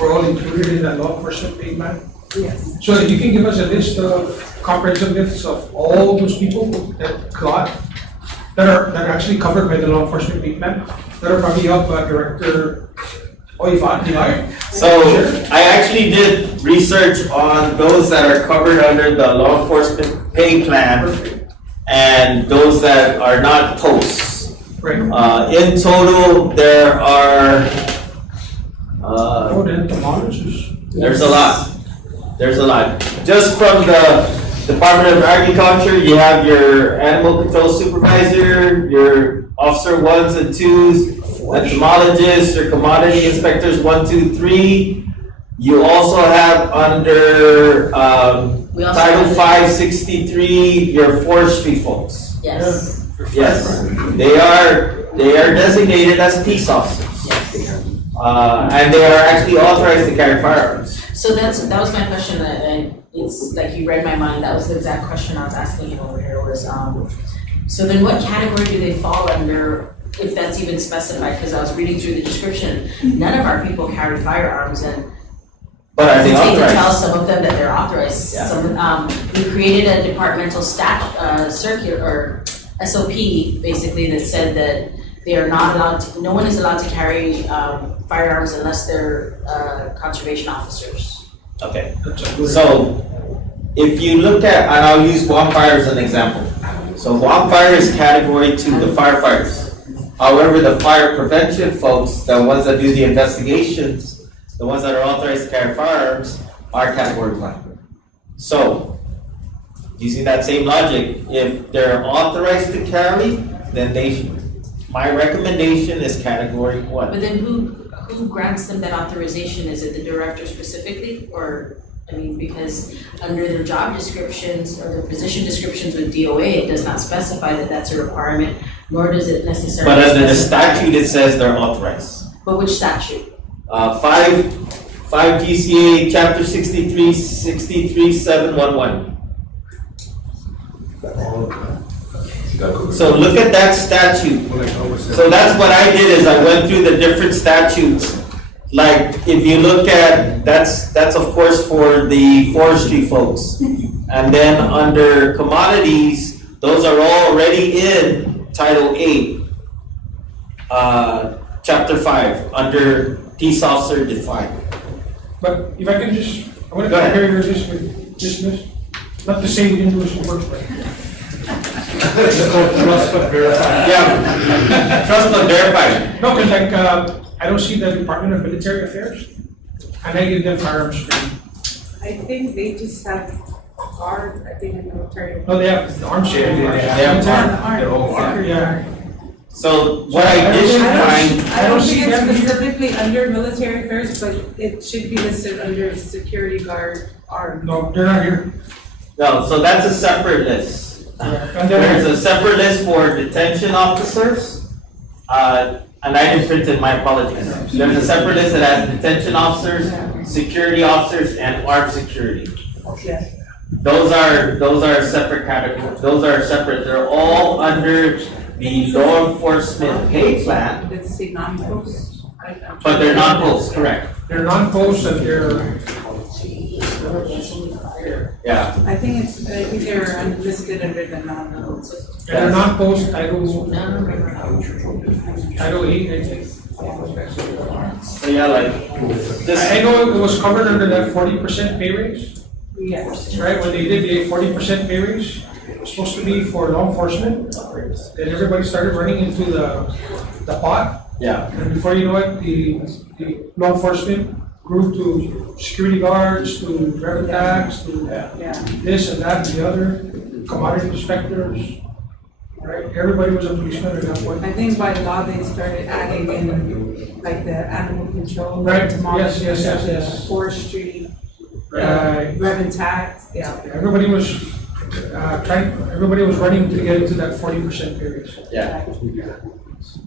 were all included in that law enforcement pay plan. Yes. So if you can give us a list of comprehensive lists of all those people that are actually covered by the law enforcement pay plan, that are probably help Director Oivan. So I actually did research on those that are covered under the law enforcement pay plan and those that are not posts. Right. In total, there are, Then demolishes. there's a lot. There's a lot. Just from the Department of Agriculture, you have your animal control supervisor, your officer 1s and 2s, entomologists, your commodity inspectors 1, 2, 3. You also have under We also Title have- 563 your forestry folks. Yes. Yes, they are designated as peace officers. Yes. And they are actually authorized to carry firearms. So that was my question, and it's like you read my mind, that was the exact question I was asking him over here was, so then what category do they fall under, if that's even specified? Because I was reading through the description, none of our people carry firearms, and But are they hesitate to tell authorized? some of them that they're authorized. Yeah. Some, we created a departmental circular, or SOP, basically, that said that they are not allowed to, no one is allowed to carry firearms unless they're conservation officers. Okay, so if you look at, and I'll use Guam Fire as an example. So Guam Fire is category 2, the firefighters. However, the fire prevention folks, the ones that do the investigations, the ones that are authorized to carry firearms, are category 1. So, using that same logic, if they're authorized to carry, then my recommendation is category 1. But then who grants them that authorization? Is it the director specifically, or, I mean, because under their job descriptions or their position descriptions with DOA, it does not specify that that's a requirement, nor does it necessarily. But under the specify- statute, it says they're authorized. But which statute? 5 GCA, chapter 63,711. So look at that statute. So that's what I did, is I went through the different statutes. Like, if you look at, that's of course for the forestry folks. And then under commodities, those are already in Title 8, Chapter 5, under peace officer defined. But if I can just, I want to Go ahead. compare your list with this list. Not to say we didn't do some work, but Trust but verify. Yeah, trust but verify. no, because like, I don't see the Department of Military Affairs, and I give them firearms training. I think they just have guards, I think, in the military. No, they have the arms training. They have Their own arm. Yeah. So what I did find, I don't see think it's them here. specifically under military affairs, but it should be listed under security guard arm. No, they're not here. no, so that's a separate list. And There's then, a separate list for detention officers, and I didn't print it, my apologies. There's a separate list that has detention officers, security officers, and armed security. Yes. Those are separate categories, those are separate, they're all under the law enforcement pay plan, Let's see, non-post. but they're not posts, correct? they're non-post and they're, It's only fire. Yeah, I think they're listed under the non. And they're not post Title, No. Title 8, I think. so yeah, like, this. I know it was covered under that 40% pay raise, Yes. right? When they did the 40% pay raise, it was supposed to be for law enforcement. Then everybody started running into the pot. Yeah, And before you know it, the law enforcement grew to security guards, to revenue tax, to Yeah. this and that and the other, commodity inspectors. Right? Everybody was a policeman at that point. I think by law, they started adding in like the animal control. Right. entomology, Yes. Forestry, Right. revenue tax, yeah. Everybody was everybody was running to get into that 40% pay raise. yeah.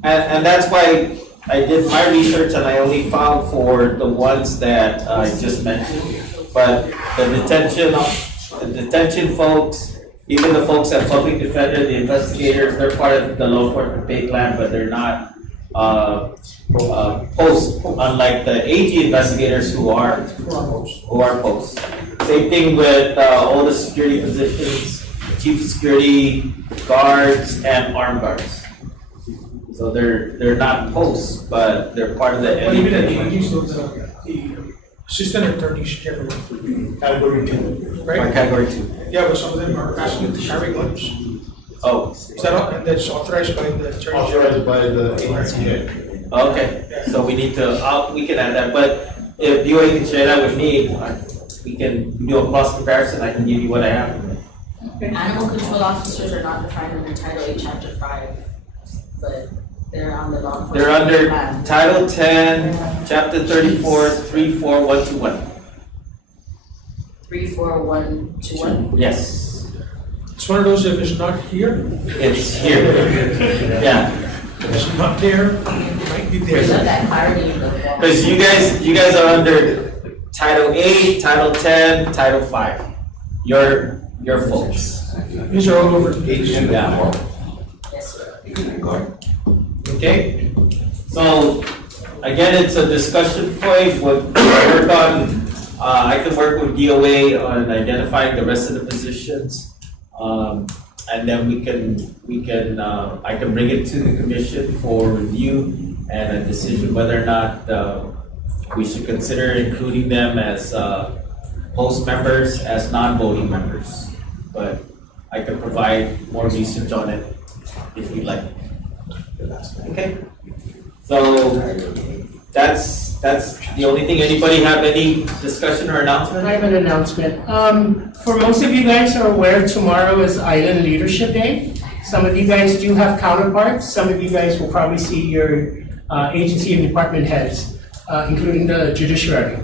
And that's why I did my research and I only found for the ones that I just mentioned. But the detention folks, even the folks at public defender, the investigators, they're part of the law enforcement pay plan, but they're not, post, unlike the AG investigators who are post. Same thing with, all the security positions, chief of security, guards, and armed guards. So they're not posts, but they're part of the But even at the NDP. AGs, the assistant attorneys general, Category 2. Or right? category 2. Yeah, but some of them are asking to carry guns. Oh, Is that all? And that's authorized by the attorney general. Authorized by the agency. okay, so we need to, we can add that, but if you can share that with me, we can do a cross comparison, I can give you what I have. Animal control officers are not defined under Title 8, Chapter 5, but they're on the law enforcement. They're under plan. Title 10, Chapter 34, 34121. 34121. Yes, It's one of those, if it's not here, it's here. Yeah, if it's not there, it might be There's there. not that clarity in the law. because you guys are under Title 8, Title 10, Title 5. Your folks. These are all over the page. Yeah. Yes, sir. Okay, so again, it's a discussion point, what work on, I can work with DOA on identifying the rest of the positions. And then I can bring it to the commission for review and a decision whether or not, we should consider including them as, post members, as non-voting members. But I can provide more research on it if you'd like. Okay, so that's the only thing. Anybody have any discussion or announcement? I have an announcement. For most of you guys are aware, tomorrow is Island Leadership Day. Some of you guys do have counterparts. Some of you guys will probably see your agency and department heads, including the judiciary.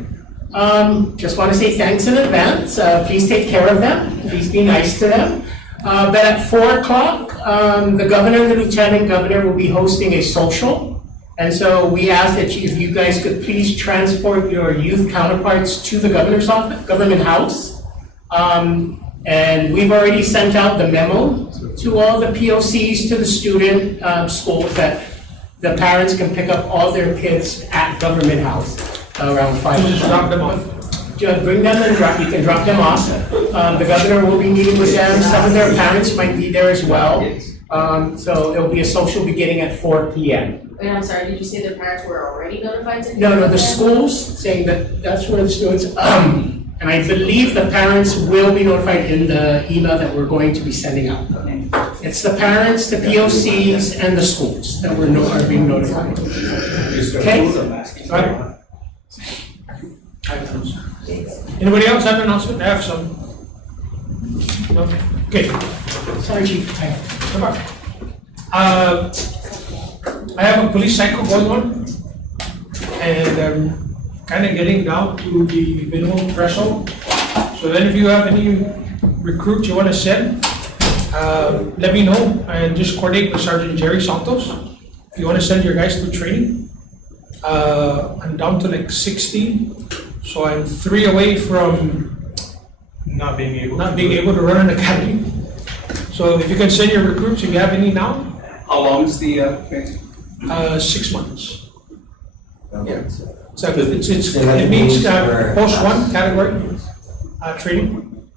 Just want to say thanks in advance. Please take care of them. Please be nice to them. But at 4 o'clock, the governor and the lieutenant governor will be hosting a social. And so we ask that if you guys could please transport your youth counterparts to the governor's office, government house. And we've already sent out the memo to all the POCs, to the student schools, that the parents can pick up all their kids at government house around 5 Just o'clock. drop them off. Just bring them and you can drop them off. The governor will be meeting with them. Some of their parents might be there as well. So it'll be a social beginning at 4 p.m. Wait, I'm sorry, did you say the parents were already notified to? No, the schools saying that that's where the students, and I believe the parents will be notified in the email that we're going to be sending out. It's the parents, the POCs, and the schools that are being notified. Okay? Anybody else have an announcement? I have some. No? Okay, Sorry, Chief. come on. I have a police cycle going on, and I'm kind of getting down to the minimum threshold. So then if you have any recruits you want to send, let me know and just coordinate with Sergeant Jerry Santos. If you want to send your guys to training, I'm down to like 16. So I'm 3 away from Not being able to run an academy. So if you can send your recruits, if you have any now, How long is the, training? 6 months. Yeah. So it means post 1 category. training.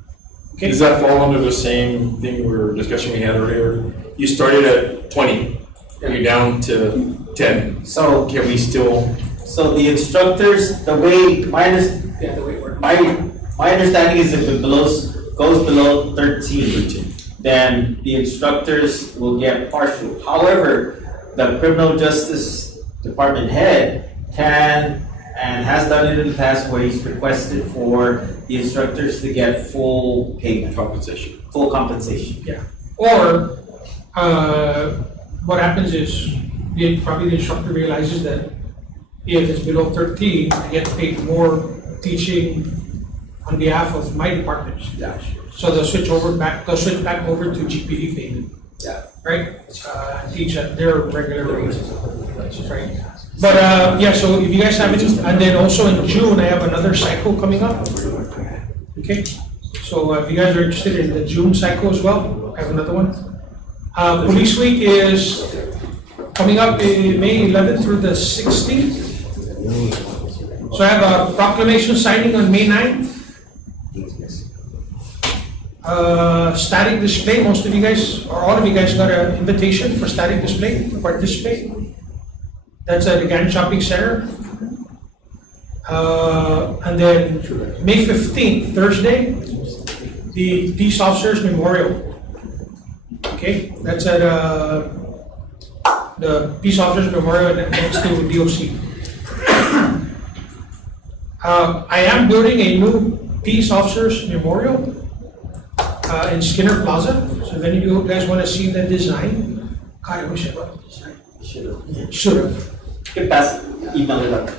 Okay? Does that fall under the same thing discussion we had earlier? You started at 20, and you're down to 10. So, Can we still, so the instructors, the way, Yeah, the way it works. my understanding is if it goes below 13, then the instructors will get partial. However, the criminal justice department head can and has done it in the past where he's requested for the instructors to get full payment, compensation? full compensation. Or, what happens is, probably the instructor realizes that if it's below 13, I get paid more teaching on behalf of my department. So they'll switch back over to GPD payment. Yeah. Right? Teach at their regular rate. Right? But, yeah, so if you guys have any, and then also in June, I have another cycle coming up. Okay? So if you guys are interested in the June cycle as well, I have another one. Police Week is coming up in May 11th through the 16th. So I have a proclamation signing on May 9th. Static display, most of you guys, or all of you guys got an invitation for static display to participate. That's at the Gan Shopping Center. And then May 15th, Thursday, the Peace Officers Memorial. Okay, that's at the Peace Officers Memorial next to DOC. I am building a new Peace Officers Memorial in Skinner Plaza. So if any of you guys want to see the design, God, I wish I brought the design. Should have. Get past, email it up.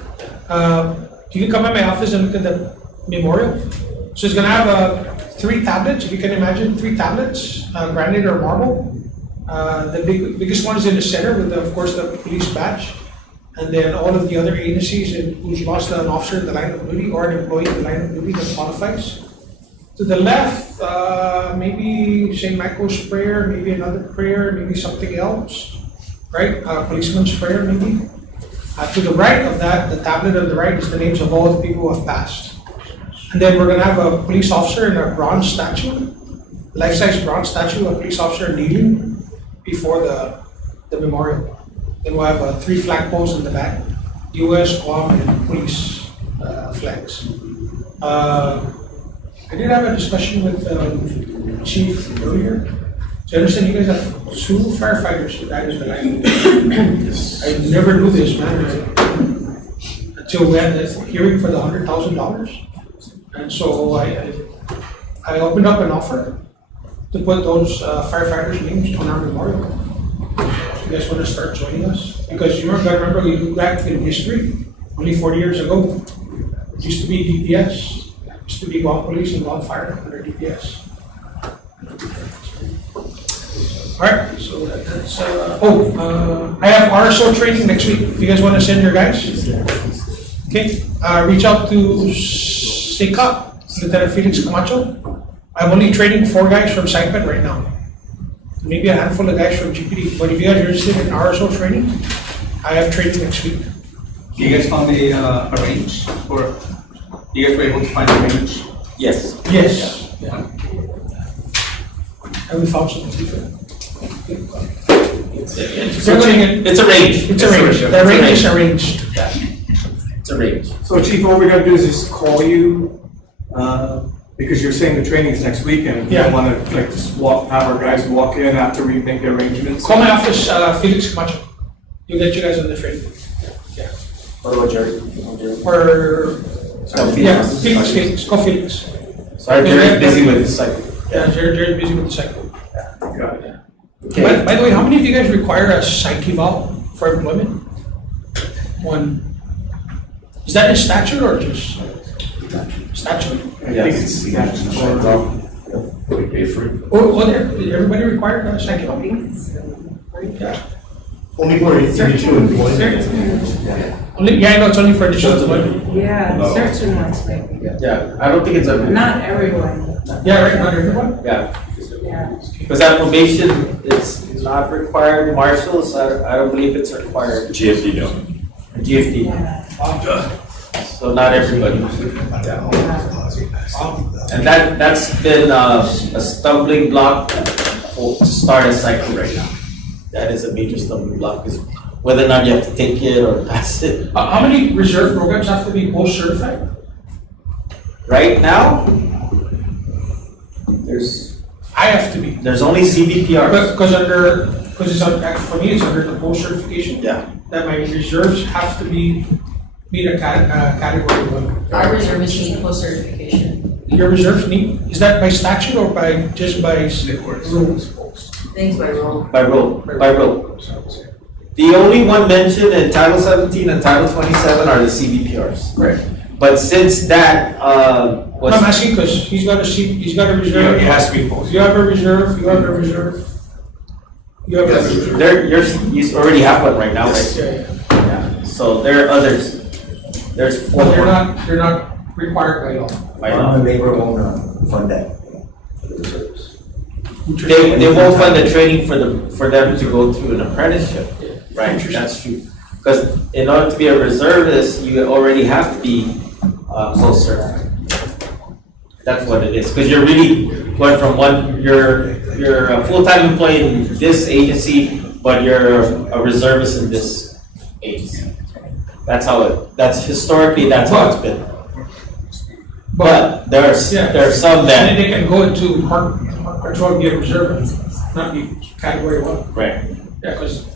You can come at my office and look at the memorial. So it's gonna have 3 tablets, if you can imagine, 3 tablets, granite or marble. The biggest one is in the center with, of course, the police badge. And then all of the other agencies who's lost an officer in the line of duty or an employee in the line of duty that qualifies. To the left, maybe St. Michael's prayer, maybe another prayer, maybe something else, right? Policeman's prayer, maybe. To the right of that, the tablet on the right is the names of all the people who have passed. And then we're gonna have a police officer in a bronze statue, life-size bronze statue, a police officer kneeling before the memorial. Then we'll have 3 flagpoles in the back, US, Guam, and police flags. I did have a discussion with Chief earlier. So I understand you guys have 2 firefighters who died in the line. I never knew this, man, until we had this hearing for the $100,000. And so I opened up an offer to put those firefighters' names on our memorial. If you guys want to start joining us, because you remember we look back in history, only 40 years ago, it used to be DPS, it used to be Guam Police and Guam Fire under DPS. All right, so that's, I have RSO training next week. If you guys want to send your guys, okay, reach out to SECA, Lieutenant Felix Camacho. I'm only training 4 guys from SIPED right now. Maybe a handful of guys from GPD, but if you guys are interested in RSO training, I have training next week. You guys found a range, or you guys were able to find a range? Yes. Yes. Yeah. And we found something different. It's a range. It's a range. The range is arranged. It's a range. So Chief, all we're gonna do is just call you, because you're saying the training is next week, and if you Yeah. wanna, like, just have our guys walk in after we make the arrangements. Call my office, Felix Camacho. You'll get you guys on the training. Yeah. What about Jerry? Or, yeah, Felix, call Felix. Sorry, Jerry's busy with his cycle. Yeah, Jared's busy with the cycle. Got it. Okay. By the way, how many of you guys require a psych eval for employment? One. Is that in statute or just? Statute? I think it's, We pay for it. Oh, everybody required a psych eval? Yeah. Only for initial employment. Only, yeah, I know, it's only for initial employment. Yeah, certain ones maybe. Yeah, I don't think it's a, Not everyone. Yeah, right, not everyone? yeah. Yeah. Because that probation, it's not required, marshals, I don't believe it's required. GFD, no. GFD, Yeah. so not everybody. And that's been a stumbling block to start a cycle right now. That is a major stumbling block, is whether or not you have to take it or pass it. How many reserve programs have to be post-certified? Right now, I have to be. there's only CBPRs. Because it's for me, it's under the post-certification. Yeah. That my reserves have to meet a category one. Our reservists need post-certification. Your reserves need, is that by statute or just by rules? Things by rule. By rule. The only one mentioned in Title 17 and Title 27 are the CBPRs. Right. But since that, I'm asking because he's got a reserve. It has to be posted. You have a reserve, you have a reserve. You have a reserve. you already have one right now, right? Yeah. Yeah. So there are others. There's four But more. they're not required by law. By law. The labor won't fund that, for the reserves. They won't fund the training for them to go through an apprenticeship. Right, that's true. Because in order to be a reservist, you already have to be post-certified. That's what it is, because you're really going from you're a full-time employee in this agency, but you're a reservist in this agency. That's how that's how it's been. But there are some And then that, they can go into park control and be a reserve, not be category one. right, Yeah, because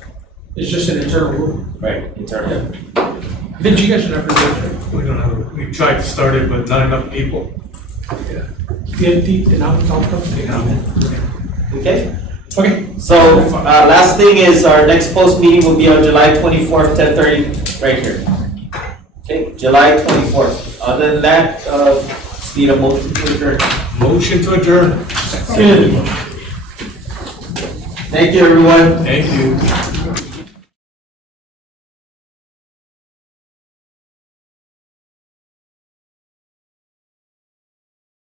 it's just an internal rule. right, internal. Vince, you guys should have reserves, We don't have, we tried to start it, but not enough people. right? PNT, denominate outcome. Okay? Okay. So, last thing is our next post meeting will be on July 24th, 10:30, right here. Okay, July 24th. Other than that, need a motion to adjourn. Motion to adjourn. Thank you, everyone. Thank you.